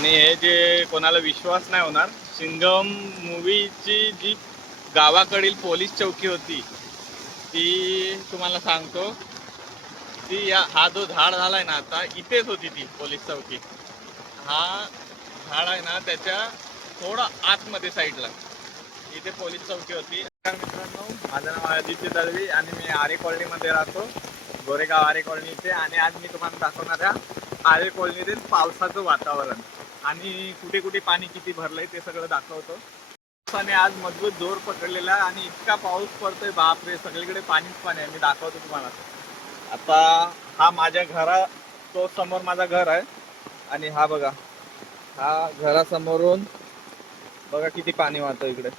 आणि हे जे कोणाला विश्वास नाही होणार, सिंघम मूवीची जी गावाकडील पोलीस चौकी होती ती तुम्हाला सांगतो, ती हा जो झाड झालाय ना आता इथेच होती ती पोलीस चौकी. हा झाड आहे ना त्याच्या थोडा आतमध्ये साईडला इथे पोलीस चौकी होती. मित्रांनो, माझं नाव आदित्य दळवी आणि मी आरे कॉलनीमध्ये राहतो, गोरेगाव आरे कॉलनी इथे. आणि आज मी तुम्हाला दाखवणार आहे आरे कॉलनीतील पावसाचं वातावरण आणि कुठे कुठे पाणी किती भरलंय ते सगळं दाखवतो. पावसाने आज मजबूत जोर पकडलेला आहे आणि इतका पाऊस पडतोय, बापरे, सगळीकडे पाणीच पाणी आहे. मी दाखवतो तुम्हाला. आता हा माझ्या तो समोर माझा घर आहे आणि हा बघा, हा घरासमोरून बघा किती पाणी वाहतं इकडे.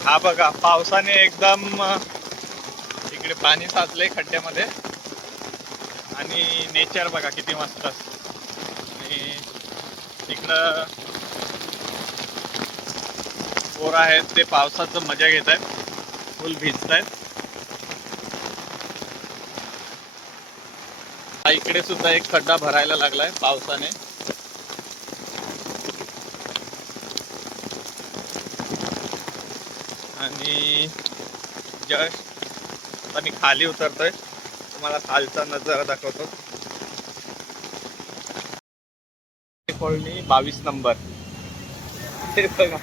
हा बघा, पावसाने एकदम इकडे पाणी साचलंय खड्ड्यामध्ये आणि नेचर बघा किती मस्त. आणि इकडं पोरं आहेत ते पावसाचं मजा घेत आहेत, फुल भिजत आहेत. इकडे सुद्धा एक खड्डा भरायला लागलाय पावसाने. आणि जस्ट आता मी खाली उतरतोय, तुम्हाला खालचा नजारा दाखवतो. Colony 22 number. हे बघा,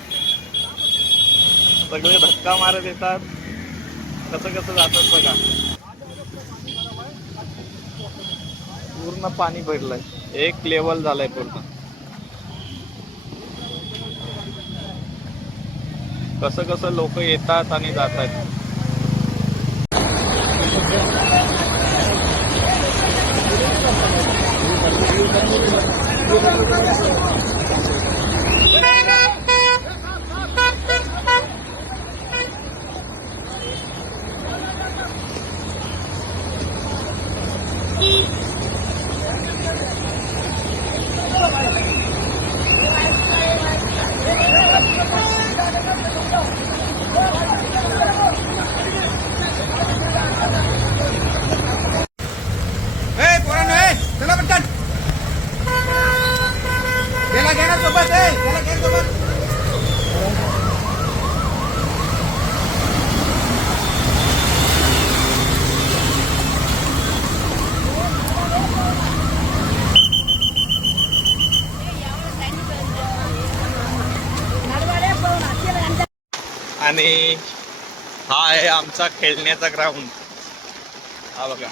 सगळे धक्का मारत येतात, कसं कसं जातात बघा. पूर्ण पाणी भरलंय, एक लेवल झालंय पूर्ण. कसं कसं लोक येतात आणि जातात. आणि हा आहे आमचा खेळण्याचा ग्राउंड. हा बघा,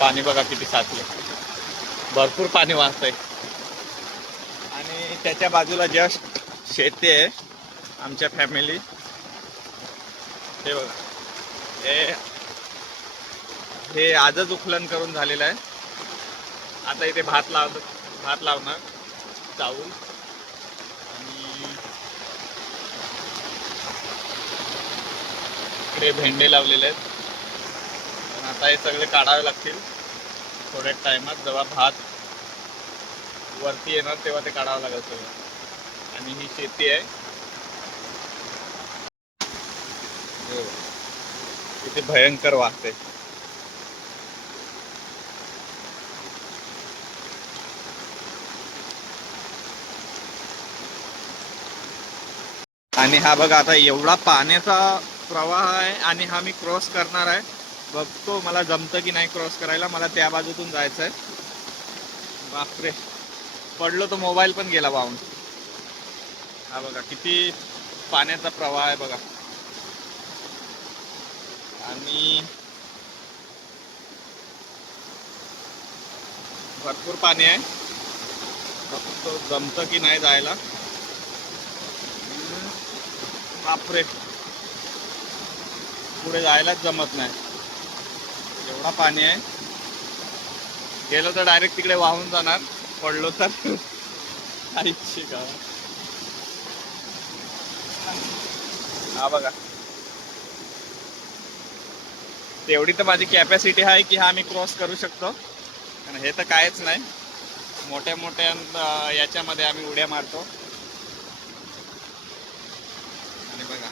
पाणी बघा किती साचले, भरपूर पाणी वाहतंय. आणि त्याच्या बाजूला जस्ट शेती आहे आमच्या फॅमिली. हे बघा, हे आजच उखलन करून झालेलं आहे. आता इथे भात लावणार चावल. आणि इकडे भेंडे लावलेले आहेत. पण आता हे सगळे काढावे लागतील थोड्या टायमात. जेव्हा भात वरती येणार तेव्हा ते काढावं लागेल सगळं. आणि ही शेती आहे, इथे भयंकर वाहते. आणि हा बघा, आता एवढा पाण्याचा प्रवाह आहे आणि हा मी क्रॉस करणार आहे. बघतो मला जमतं की नाही क्रॉस करायला. मला त्या बाजूतून जायचं आहे. बापरे, पडलो तो मोबाईल पण गेला वाहून. हा बघा किती पाण्याचा प्रवाह आहे बघा. आणि भरपूर पाणी आहे. बघतो जमतं की नाही जायला. बापरे, पुढे जायलाच जमत नाही, एवढा पाणी आहे. गेलो तर डायरेक्ट तिकडे वाहून जाणार, पडलो तर काहीच का. हा बघा, तेवढी तर माझी कॅपॅसिटी आहे की हा मी क्रॉस करू शकतो. आणि हे तर कायच नाही, मोठ्या मोठ्या याच्यामध्ये आम्ही उड्या मारतो. आणि बघा,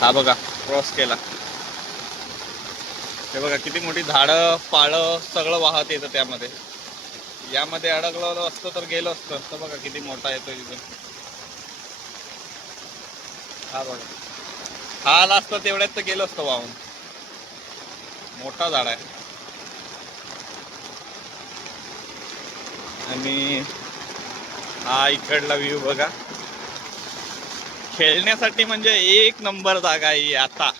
हा बघा क्रॉस केला. हे बघा किती मोठी झाडं पाळं सगळं वाहत येतं त्यामध्ये. यामध्ये अडकलो असतो तर गेलो असतो. तर बघा किती मोठा येतो इथून. हा बघा, हा आला असता तेवढ्यात तर गेलो असतो वाहून. मोठा झाड आहे. आणि हा इकडला व्ह्यू बघा. खेळण्यासाठी म्हणजे एक नंबर जागा आहे आता.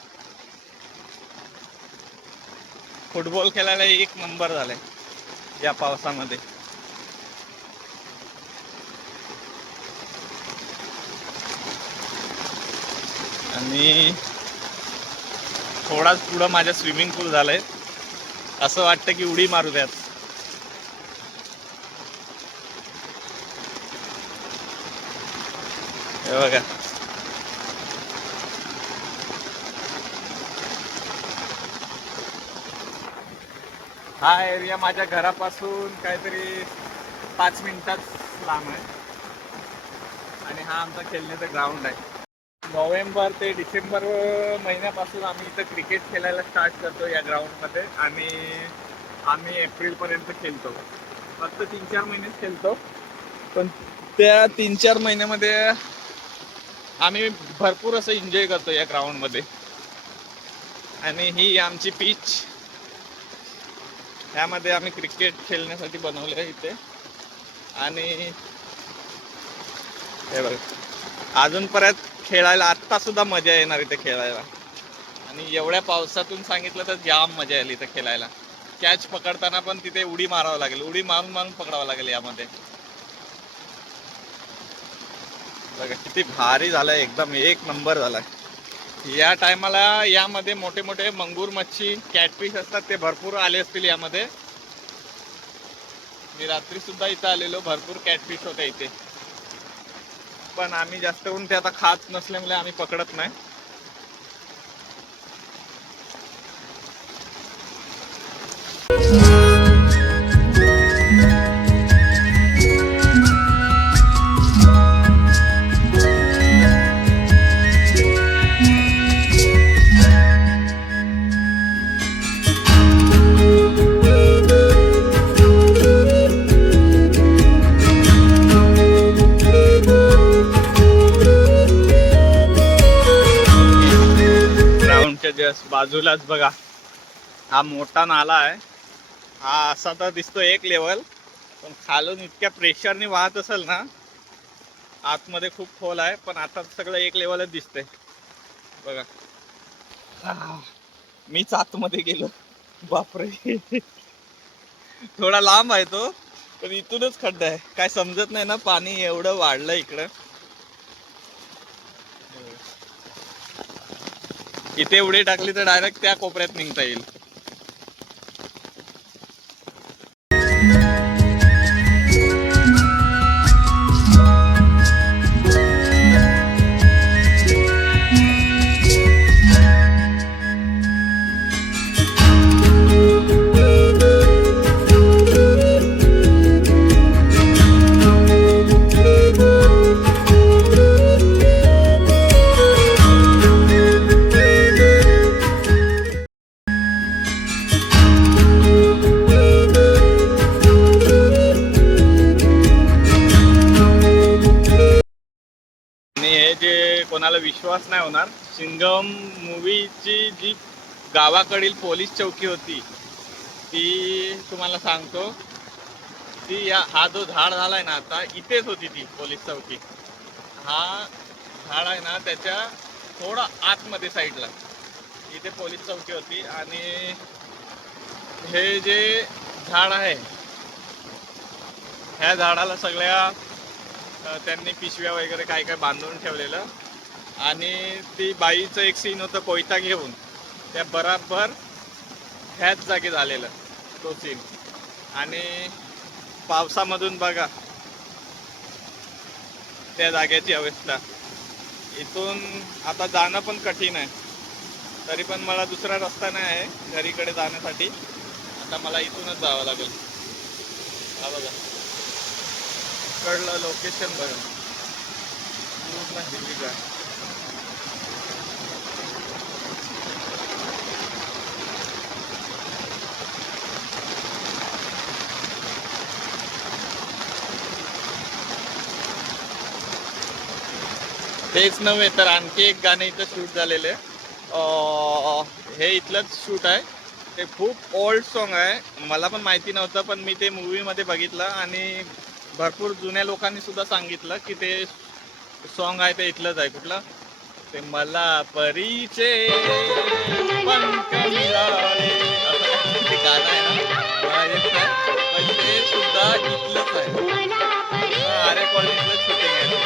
फुटबॉल खेळायला एक नंबर झालाय या पावसामध्ये. आणि थोडाच पुढं माझ्या स्विमिंग पूल झालंय. असं वाटतं की उडी मारू द्यात. हे बघा, हा एरिया माझ्या घरापासून काहीतरी 5 मिनिटात लांब आहे. आणि हा आमचा खेळण्याचा ग्राउंड आहे. नोव्हेंबर ते डिसेंबर महिन्यापासून आम्ही इथं क्रिकेट खेळायला स्टार्ट करतो या ग्राउंडमध्ये. आणि आम्ही एप्रिलपर्यंत खेळतो. फक्त 3-4 महिनेच खेळतो. पण त्या 3-4 महिन्यामध्ये आम्ही भरपूर असं एन्जॉय करतो या ग्राउंडमध्ये. आणि ही आमची पिच, ह्यामध्ये आम्ही क्रिकेट खेळण्यासाठी बनवले आहे इथे. आणि हे बघा, अजून परत खेळायला आत्ता सुद्धा मजा येणार इथे खेळायला. आणि एवढ्या पावसातून सांगितलं तर जाम मजा येईल इथे खेळायला. कॅच पकडताना पण तिथे उडी मारावं लागेल, उडी मारून मारून पकडावं लागेल यामध्ये. बघा किती भारी झालाय, एकदम एक नंबर झालाय. या टायमाला यामध्ये मोठे मोठे मंगूर मच्छी, कॅटफिश असतात, ते भरपूर आले असतील यामध्ये. मी रात्री सुद्धा इथं आलेलो, भरपूर कॅटफिश होते इथे. पण आम्ही जास्त करून ते आता खात नसल्यामुळे आम्ही पकडत नाही. जस्ट बाजूलाच बघा, हा मोठा नाला आहे. हा असा तर दिसतो एक लेवल, पण खालून इतक्या प्रेशरने वाहत असेल ना. आतमध्ये खूप खोल आहे, पण आता सगळं एक लेवलच दिसतंय बघा. मीच आतमध्ये गेलो, बापरे. थोडा लांब आहे तो, पण इथूनच खड्डा आहे. काय समजत नाही ना, पाणी एवढं वाढलं इकडं. इथे उडी टाकली तर डायरेक्ट त्या कोपऱ्यात निघता येईल. कोणाला विश्वास नाही होणार, सिंघम मूवीची जी गावाकडील पोलीस चौकी होती ती तुम्हाला सांगतो. ती हा जो झाड झालाय ना आता, इथेच होती ती पोलीस चौकी. हा झाड आहे ना, त्याच्या थोडा आतमध्ये साईडला इथे पोलीस चौकी होती. आणि हे जे झाड आहे, ह्या झाडाला सगळ्या त्यांनी पिशव्या वगैरे काय काय बांधून ठेवलेलं. आणि ती बाईचं एक सीन होतं कोयता घेऊन, त्या बराबर ह्याच जागी झालेलं तो सीन. आणि पावसामधून बघा त्या जागेची अवस्था. इथून आता जाणं पण कठीण आहे, तरी पण मला दुसरा रस्ता नाही आहे घरीकडे जाण्यासाठी. आता मला इथूनच जावं लागेल. हा बघा कडलं लोकेशन बघा, पूर्ण हिरवीगार. तेच नव्हे तर आणखी एक गाणं इथं शूट झालेलं आहे. हे इथलंच शूट आहे. ते खूप ओल्ड सॉन्ग आहे, मला पण माहिती नव्हतं, पण मी ते मूवीमध्ये बघितलं आणि भरपूर जुन्या लोकांनी सुद्धा सांगितलं की ते सॉन्ग आहे ते इथलंच आहे. कुठलं ते, मला परीचे पंख मिळाले, असं काहीतरी ते गाणं आहे ना, मला येत नाही, पण ते सुद्धा इथलंच आहे. आरे कॉलनीतलं शूटिंग आहे.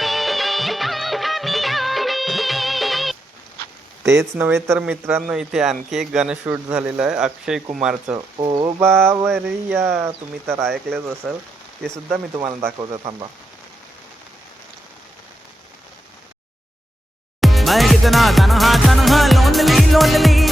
तेच नव्हे तर मित्रांनो, इथे आणखी एक गाणं शूट झालेलं आहे अक्षय कुमारचं, ओ बावरिया. तुम्ही तर ऐकलेच असेल, ते सुद्धा मी तुम्हाला दाखवतो, थांबा. मैं कितना तन्हा तन्हा लोनली लोनली